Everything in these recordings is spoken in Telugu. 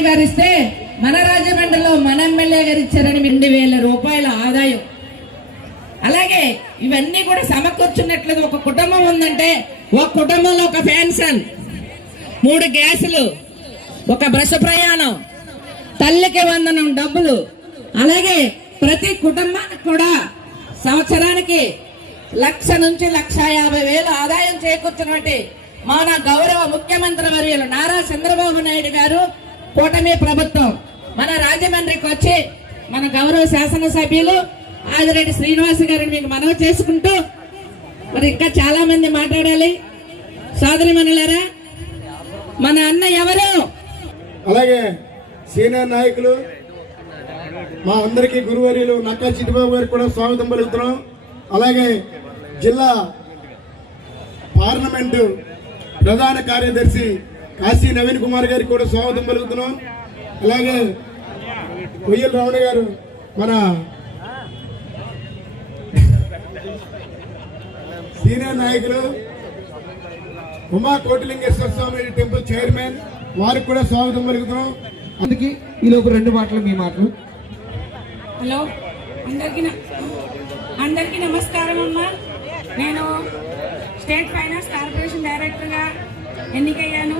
ఎమ్మెల్యే గారు ఇస్తే మన రాజమండ్రిలో మన ఎమ్మెల్యే గారు ఇచ్చారని రెండు వేల రూపాయల ఆదాయం. అలాగే ఇవన్నీ కూడా సమకూర్చున్నట్లేదు ఒక కుటుంబం ఉందంటే ఒక కుటుంబంలో ఒక ఫ్యాన్సన్ మూడు గ్యాసులు ఒక బస్సు ప్రయాణం తల్లికి వందనం డబ్బులు. అలాగే ప్రతి కుటుంబానికి కూడా సంవత్సరానికి లక్ష నుంచి లక్ష యాభై వేలు ఆదాయం చేకూర్చున్నట్టు మన గౌరవ ముఖ్యమంత్రి వర్యులు నారా చంద్రబాబు నాయుడు గారు కూటమి ప్రభుత్వం. మన రాజమండ్రికి వచ్చి మన గౌరవ శాసనసభ్యులు ఆదిరెడ్డి శ్రీనివాస్ గారిని మీకు మనవి చేసుకుంటూ మరి ఇంకా చాలా మంది మాట్లాడాలి. సోదరి మనులారా మన అన్న ఎవరు? అలాగే సీనియర్ నాయకులు మా అందరికీ గురువర్యులు నక్కా చిట్టిబాబు గారికి కూడా స్వాగతం పలుకుతున్నాం. అలాగే జిల్లా పార్లమెంటు ప్రధాన కార్యదర్శి కాశీ నవీన్ కుమార్ గారికి కూడా స్వాగతం పలుకుతున్నాం. అలాగే కొయ్యల రావణ గారు మన సీనియర్ నాయకులు ఉమా కోటిలింగేశ్వర స్వామి టెంపుల్ చైర్మన్ వారికి కూడా స్వాగతం పలుకుతున్నాం. అందుకే ఈలోపు రెండు మాటలు మీ మాటలు. హలో అందరికీ అందరికీ నమస్కారం అమ్మా. నేను స్టేట్ ఫైనాన్స్ కార్పొరేషన్ డైరెక్టర్గా ఎన్నికయ్యాను.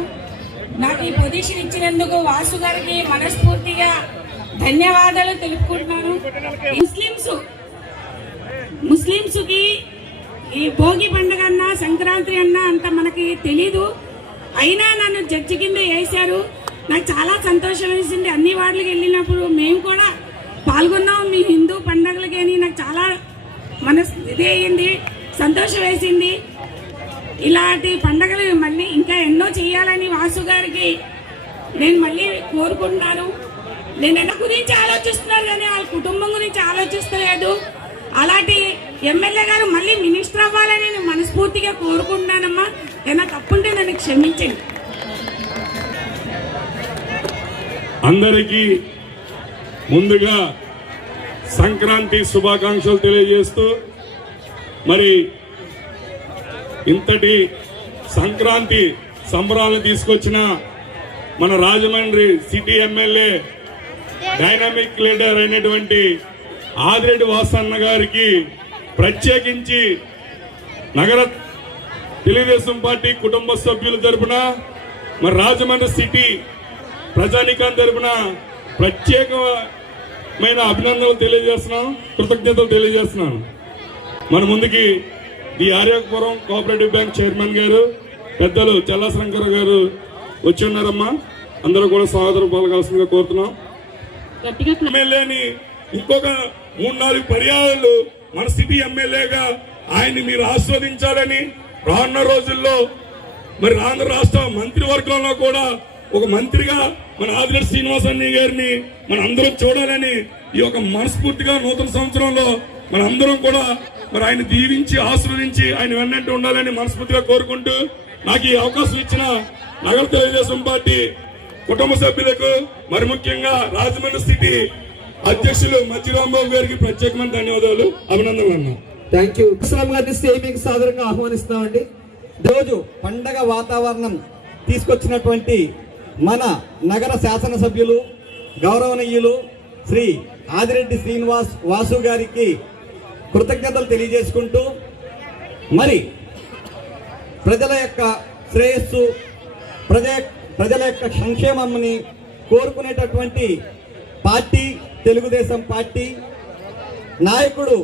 నాకు ఈ పొజిషన్ ఇచ్చినందుకు వాసు గారికి మనస్ఫూర్తిగా ధన్యవాదాలు తెలుపుకుంటున్నాను. ముస్లిమ్స్ ముస్లిమ్స్కి ఈ భోగి పండుగ అన్నా సంక్రాంతి అన్నా అంత మనకి తెలీదు. అయినా నన్ను జడ్జి కింద వేశారు. నాకు చాలా సంతోషం వేసింది. అన్ని వార్డులకు వెళ్ళినప్పుడు మేము కూడా పాల్గొన్నాం. మీ హిందూ పండుగలకి నాకు చాలా మనస్ ఇది అయ్యింది సంతోషం వేసింది. ఇలాంటి పండగలు మళ్ళీ ఇంకా ఎన్నో చేయాలని వాసు గారికి నేను మళ్ళీ కోరుకుంటున్నాను. నేను ఎన్న గురించి ఆలోచిస్తున్నాను కానీ వాళ్ళ కుటుంబం గురించి ఆలోచిస్తలేదు. అలాంటి ఎమ్మెల్యే గారు మళ్ళీ మినిస్టర్ అవ్వాలని నేను మనస్ఫూర్తిగా కోరుకుంటున్నానమ్మా. ఏమైనా తప్పుంటే నన్ను క్షమించండి. అందరికీ ముందుగా సంక్రాంతి శుభాకాంక్షలు తెలియజేస్తూ మరి ఇంతటి సంక్రాంతి సంబరాలను తీసుకొచ్చిన మన Rajahmundry city MLA dynamic leader అయినటువంటి ఆదిరెడ్డి వాసన్న గారికి ప్రత్యేకించి నగర తెలుగుదేశం పార్టీ కుటుంబ సభ్యుల తరపున మరి రాజమండ్రి సిటీ ప్రజానికం తరపున ప్రత్యేకమైన అభినందనలు తెలియజేస్తున్నాం కృతజ్ఞతలు తెలియజేస్తున్నాను. మన ముందుకి ఈ ఆర్యాపురం కోఆపరేటివ్ బ్యాంక్ చైర్మన్ గారు పెద్దలు చల్లా శంకర్ గారు వచ్చి ఉన్నారమ్మా. అందరూ కూడా స్వాగతం పలకాల్సిందిగా కోరుతున్నాం. ఎమ్మెల్యేని ఇంకొక మూడు నాలుగు పర్యాయాలు మన సిటీ ఎమ్మెల్యేగా ఆయన్ని మీరు ఆస్వాదించాలని రానున్న రోజుల్లో మరి ఆంధ్ర రాష్ట్ర మంత్రివర్గంలో కూడా ఒక మంత్రిగా మన ఆదిరెడ్డి శ్రీనివాస్ గారిని మన అందరం చూడాలని ఈ యొక్క మనస్ఫూర్తిగా నూతన సంవత్సరంలో మన అందరం కూడా మరి ఆయన దీవించి ఆశ్రవదించి ఆయన వెన్నట్టు ఉండాలని మనస్ఫూర్తిగా కోరుకుంటూ నాకు ఈ అవకాశం ఇచ్చిన నగర తెలుగుదేశం పార్టీ కుటుంబ సభ్యులకు మరి ముఖ్యంగా రాజమండ్రి సిటీ అధ్యక్షులు మధ్య రాంబాబు గారికి ప్రత్యేకమైన ధన్యవాదాలు అభినందనలు అన్నా. థ్యాంక్ యూ ఇస్లాం గారిని స్టేమింగ్ సాదరంగా ఆహ్వానిస్తామండి రోజు పండగ వాతావరణం తీసుకొచ్చినటువంటి మన నగర శాసనసభ్యులు గౌరవనీయులు శ్రీ ఆదిరెడ్డి శ్రీనివాస్ వాసు గారికి కృతజ్ఞతలు తెలియజేసుకుంటూ మరి ప్రజల యొక్క శ్రేయస్సు ప్రజ ప్రజల యొక్క సంక్షేమంని కోరుకునేటటువంటి పార్టీ తెలుగుదేశం పార్టీ నాయకుడు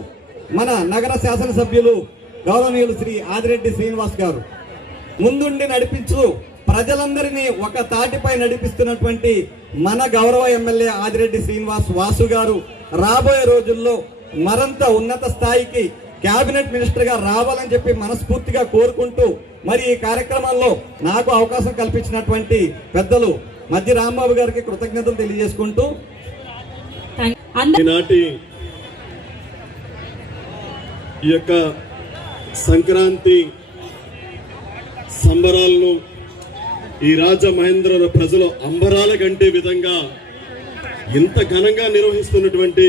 మన నగర శాసనసభ్యులు గౌరవనీయులు శ్రీ ఆదిరెడ్డి శ్రీనివాస్ గారు. ముందుండి నడిపించు ప్రజలందరినీ ఒక తాటిపై నడిపిస్తున్నటువంటి మన గౌరవ ఎమ్మెల్యే ఆదిరెడ్డి శ్రీనివాస్ వాసు గారు రాబోయే రోజుల్లో మరింత ఉన్నత స్థాయికి కేబినెట్ మినిస్టర్గా రావాలని చెప్పి మనస్ఫూర్తిగా కోరుకుంటూ మరి ఈ కార్యక్రమంలో నాకు అవకాశం కల్పించినటువంటి పెద్దలు మధ్య రాంబాబు గారికి కృతజ్ఞతలు తెలియజేసుకుంటూ ఈనాటి ఈ యొక్క సంక్రాంతి సంబరాలను ఈ రాజమహేంద్ర ప్రజలు అంబరాల కంటే విధంగా ఇంత ఘనంగా నిర్వహిస్తున్నటువంటి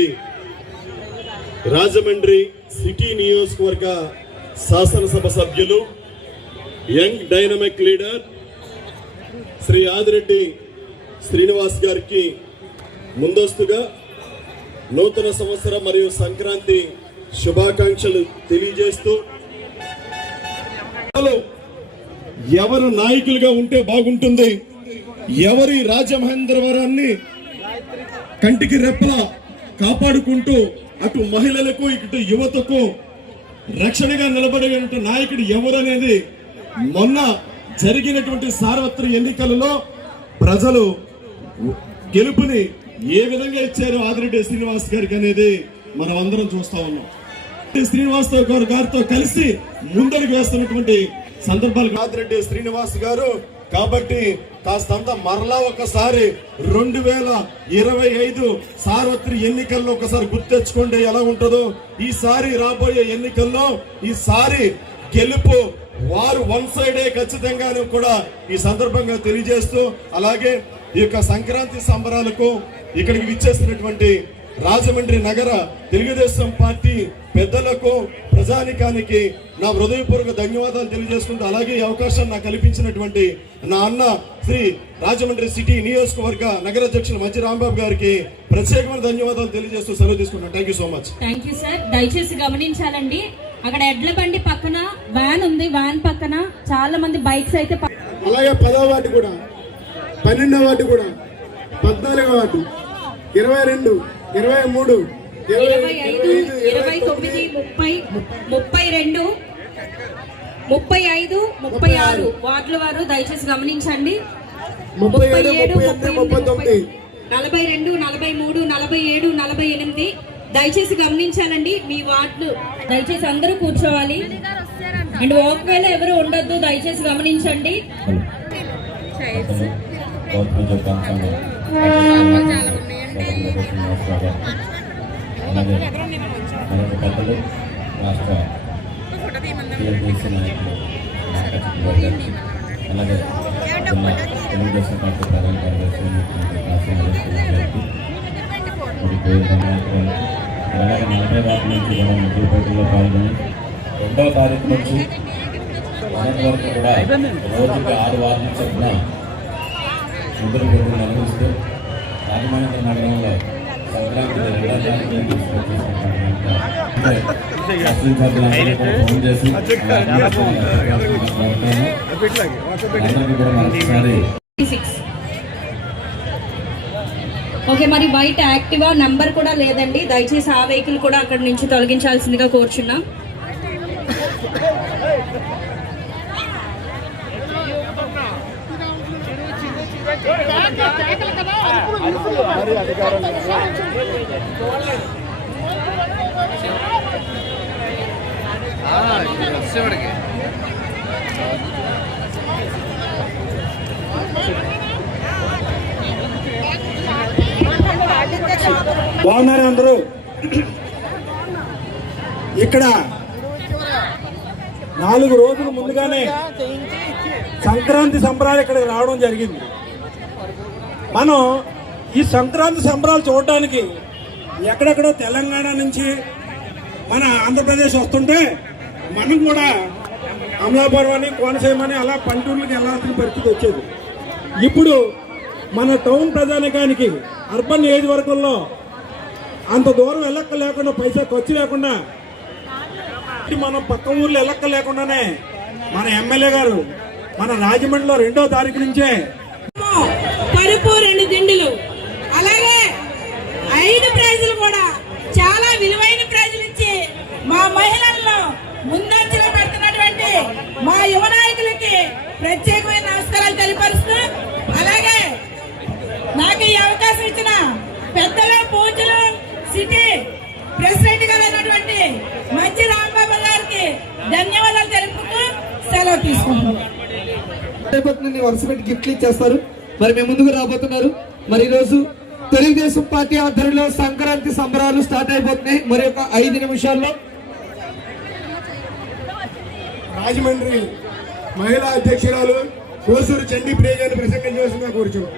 రాజమండ్రి సిటీ నియోజకవర్గ శాసనసభ సభ్యులు young dynamic leader Sri Adireddy Srinivas గారికి ముందస్తుగా నూతన సంవత్సరం మరియు సంక్రాంతి శుభాకాంక్షలు తెలియజేస్తూ ఎవరు నాయకులుగా ఉంటే బాగుంటుంది ఎవరి రాజమహేంద్రవరాన్ని కంటికి రెప్పలా కాపాడుకుంటూ అటు మహిళలకు ఇటు యువతకు రక్షణగా నిలబడేటువంటి నాయకుడు ఎవరనేది మొన్న జరిగినటువంటి సార్వత్రిక ఎన్నికలలో ప్రజలు గెలుపుని ఏ విధంగా ఇచ్చారు ఆదిరెడ్డి శ్రీనివాస్ గారికి అనేది మనం అందరం చూస్తా ఉన్నాం. శ్రీనివాస్ గారు గారితో కలిసి ముందడుగు వేస్తున్నటువంటి సందర్భాలు. ఆదిరెడ్డి శ్రీనివాస్ గారు కాబట్టి కాస్తంత మరలా ఒకసారి రెండు వేల ఇరవై ఐదు సార్వత్రిక ఎన్నికల్లో ఒకసారి గుర్తెచ్చుకుంటే ఎలా ఉంటుందో. ఈసారి రాబోయే ఎన్నికల్లో ఈసారి గెలుపు వారు వన్ సైడే ఖచ్చితంగాను కూడా ఈ సందర్భంగా తెలియజేస్తూ అలాగే ఈ యొక్క సంక్రాంతి సంబరాలకు ఇక్కడికి విచ్చేసినటువంటి రాజమండ్రి నగర తెలుగుదేశం పార్టీ పెద్దలకు ప్రజానికానికి నా హృదయపూర్వక ధన్యవాదాలు తెలియజేసుకుంటూ అలాగే ఈ అవకాశం నాకు కల్పించినటువంటి నా అన్న శ్రీ రాజమండ్రి సిటీ నియోజకవర్గ నగర అధ్యక్షులు మధ్య రాంబాబు గారికి ప్రత్యేకమైన ధన్యవాదాలు తెలియజేస్తూ సెలవు తీసుకుంటాను thank so much thank you sir దయచేసి గమనించాలండి. అక్కడ ఎడ్ల బండి పక్కన వ్యాన్ ఉంది. వ్యాన్ పక్కన చాలా మంది బైక్స్ అయితే అలాగే పదవ వార్డు కూడా పన్నెండవ వార్డు కూడా పద్నాలుగవ వార్డు ఇరవై రెండు ఇరవై మూడు. ఇరవై ఐదు ఇరవై తొమ్మిది ముప్పై ముప్పై. రెండు ముప్పై ఐదు ముప్పై ఆరు. వార్డుల వారు దయచేసి గమనించండి. ముప్పై ఏడు ముప్పై తొమ్మిది. నలభై రెండు నలభై మూడు నలభై ఏడు నలభై ఎనిమిది. దయచేసి గమనించాలండి మీ వార్డులు. దయచేసి అందరూ కూర్చోవాలి. అండ్ ఒకవేళ ఎవరు ఉండొద్దు దయచేసి గమనించండి. గౌతమ జపాంశాలు అలాగే మరొక పెద్దలు రాష్ట్ర టీఎంపీసీ నాయకులు అలాగే జిల్లా తెలుగుదేశం పార్టీ ప్రధాన కార్యదర్శి కాశీ నరేష్ కుమార్ గారికి మరి పేరు ధన్యవాదాలు అలాగే నలభై నుంచి ముగ్గురు పోటీల్లో పాల్గొని రెండవ తారీఖు నుంచి మొదటి వరకు కూడా రోజుకి ఆరు వారాల చొప్పున ముగ్గురు పోటీలు నిర్వహిస్తూ రాజమహేంద్ర నగరంలో సంక్రాంతి ఫోన్ చేసి కూడా మరొకసారి సిక్స్ ఓకే మరి బయట యాక్టివా? నంబర్ కూడా లేదండి. దయచేసి ఆ వెహికల్ కూడా అక్కడ నుంచి తొలగించాల్సిందిగా కోరుచున్నాం. బాగున్నారు అందరూ? ఇక్కడ నాలుగు రోజులు ముందుగానే సంక్రాంతి సంబరాలు ఇక్కడికి రావడం జరిగింది. మనం ఈ సంక్రాంతి సంబరాలు చూడడానికి ఎక్కడెక్కడో తెలంగాణ నుంచి మన ఆంధ్రప్రదేశ్ వస్తుంటే మనం కూడా అమలాపురం అని కోనసీమ అని అలా పంటూర్లకి వెళ్ళాల్సిన పరిస్థితి వచ్చేది. ఇప్పుడు మన టౌన్ ప్రజానికానికి అర్బన్ ఏజ్ వర్గంలో అంత దూరం వెళ్ళక్క లేకుండా పైసా ఖర్చు లేకుండా మనం పక్క ఊర్లో వెళ్ళక్క లేకుండానే మన ఎమ్మెల్యే గారు మన రాజమండ్రిలో రెండో తారీఖు నుంచే పరుపు రెండు దిండులు అలాగే ఐదు ప్రైజులు కూడా చాలా విలువైన ప్రైజులు ఇచ్చి మా మహిళల్లో ముందంజలో పెడుతున్నటువంటి మా యువ నాయకులకి ప్రత్యేకమైన నమస్కారాలు తెలియపరుస్తూ అలాగే నాకు ఈ అవకాశం ఇచ్చిన పెద్దలు పూజలు సిటీ ప్రెసిడెంట్ గారు అయినటువంటి మంచి రాంబాబు గారికి ధన్యవాదాలు తెలుపుతూ సెలవు తీసుకుంటున్నాను వరుస పెట్టి గిఫ్ట్లు ఇచ్చేస్తారు. మరి మేము ముందుకు రాబోతున్నారు. మరి ఈరోజు తెలుగుదేశం పార్టీ ఆధ్వర్యంలో సంక్రాంతి సంబరాలు స్టార్ట్ అయిపోతున్నాయి. మరి ఒక ఐదు నిమిషాల్లో రాజమండ్రి మహిళా అధ్యక్షురాలు కోసూరు చండీ ప్రియ గారిని ప్రసంగం చేస్తున్నా కూర్చున్నాం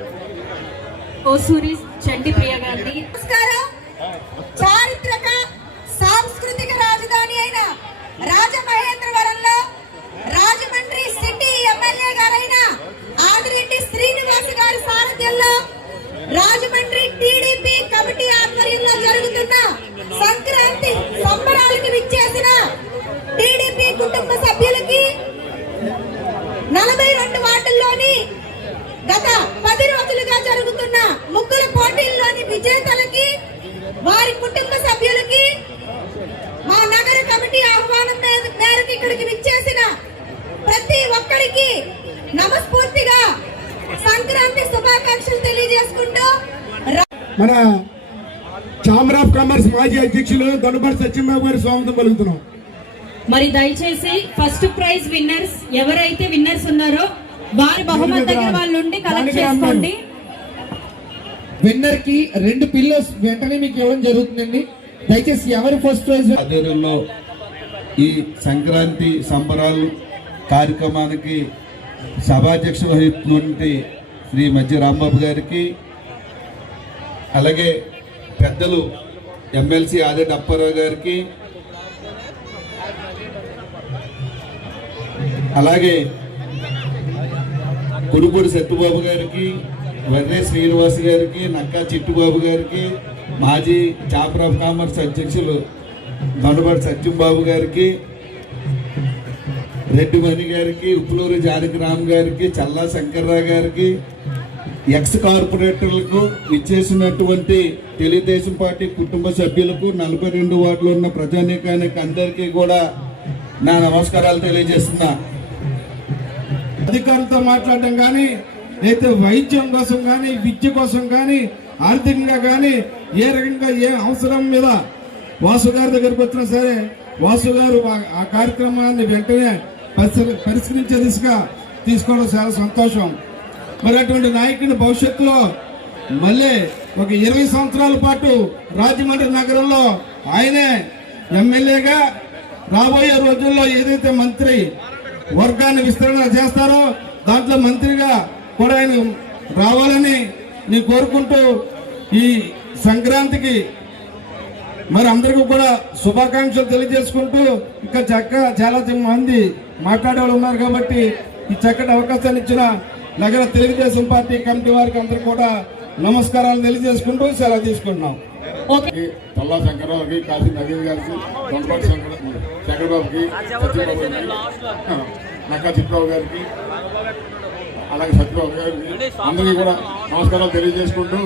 కోసూరి చండి ప్రియ గారిని. నమస్కారం. చారిత్రక సాంస్కృతిక రాజధాని అయిన రాజమహేంద్రవరంలో రాజమండ్రి సిటీ ఎమ్మెల్యే గారైన ఆదిరెడ్డి శ్రీనివాస్ గారి సారథ్యంలో రాజమండ్రి టీడీపీ కమిటీ ఆధ్వర్యంలో జరుగుతున్న సంక్రాంతి సంబరాలకు విచ్చేసిన టీడీపీ కుటుంబ సభ్యులకి నలభై రెండు వార్డుల్లోని గత పది రోజులుగా జరుగుతున్న ముగ్గుల పోటీల్లోని విజేతలకి వారి కుటుంబ సభ్యులకి మా నగర కమిటీ ఆహ్వానం మేరకు ఇక్కడికి విచ్చేసిన ప్రతి ఒక్కరికి నమస్ఫూర్తిగా సంక్రాంతి శుభాకాంక్షలు తెలియజేసుకుంటూ మన ఛాంబర్ ఆఫ్ కామర్స్ మాజీ అధ్యక్షులు దొనపాటి సత్యంబాబు గారి స్వాగతం పలుకుతున్నాం. మరి దయచేసి ఫస్ట్ ప్రైజ్ విన్నర్స్ ఎవరైతే విన్నర్స్ ఉన్నారో వారి బహుమతి దగ్గర వాళ్ళు ఉండి కలెక్ట్ చేసుకోండి. విన్నర్కి రెండు పిల్లోస్ వెంటనే మీకు ఇవ్వడం జరుగుతుందండి. దయచేసి ఎవరు ఫస్ట్ ప్రైజ్ ఆధ్వర్యంలో ఈ సంక్రాంతి సంబరాలు కార్యక్రమానికి సభాధ్యక్షులు వహిస్తున్నటువంటి శ్రీ మధ్య రాంబాబు గారికి అలాగే పెద్దలు ఎమ్మెల్సీ ఆదిరెడ్డి అప్పారావు గారికి అలాగే గురుపూడి సత్యబాబు గారికి వెర్రే శ్రీనివాస్ గారికి నక్కా చిట్టుబాబు గారికి మాజీ చాపర్ ఆఫ్ కామర్స్ అధ్యక్షులు దొండపాటి సత్యంబాబు గారికి రెడ్డిమణి గారికి ఉప్పులూరి జానకిరామ్ గారికి చల్లా శంకర్రావు గారికి ఎక్స్ కార్పొరేటర్లకు ఇచ్చేసినటువంటి తెలుగుదేశం పార్టీ కుటుంబ సభ్యులకు నలభై రెండు వార్డులు ఉన్న ప్రజానీకానికి అందరికీ కూడా నా నమస్కారాలు తెలియజేస్తున్నా. అధికారులతో మాట్లాడడం కానీ అయితే వైద్యం కోసం కానీ విద్య కోసం కానీ ఆర్థికంగా కానీ ఏ రకంగా ఏ అవసరం మీద వాసు గారి దగ్గరికి వచ్చినా సరే వాసు గారు ఆ- కార్యక్రమాన్ని వెంటనే పరిష్కరించే దిశగా తీసుకోవడం చాలా సంతోషం. మరి అటువంటి నాయకుడిని భవిష్యత్తులో మళ్ళీ ఒక ఇరవై సంవత్సరాల పాటు రాజమండ్రి నగరంలో ఆయనే ఎమ్మెల్యేగా రాబోయే రోజుల్లో ఏదైతే మంత్రి వర్గాన్ని విస్తరణ చేస్తారో దాంట్లో మంత్రిగా కూడా ఆయన రావాలని నేను కోరుకుంటూ ఈ సంక్రాంతికి మరి అందరికీ కూడా శుభాకాంక్షలు తెలియజేసుకుంటూ ఇంకా చక్క చాలా మంది మాట్లాడే వాళ్ళు ఉన్నారు కాబట్టి ఈ చక్కటి అవకాశాన్ని ఇచ్చిన నగర తెలుగుదేశం పార్టీ కమిటీ వారికి అందరూ కూడా నమస్కారాలు తెలియజేసుకుంటూ సెలవు తీసుకుంటున్నాం. పల్లా శంకరరావుకి కాశీ నవీన్ గారికి శంకరబాబుకి నక్కా చిట్బాబు గారికి అలాగే సత్యబాబు గారికి అందరికీ కూడా నమస్కారాలు తెలియజేసుకుంటూ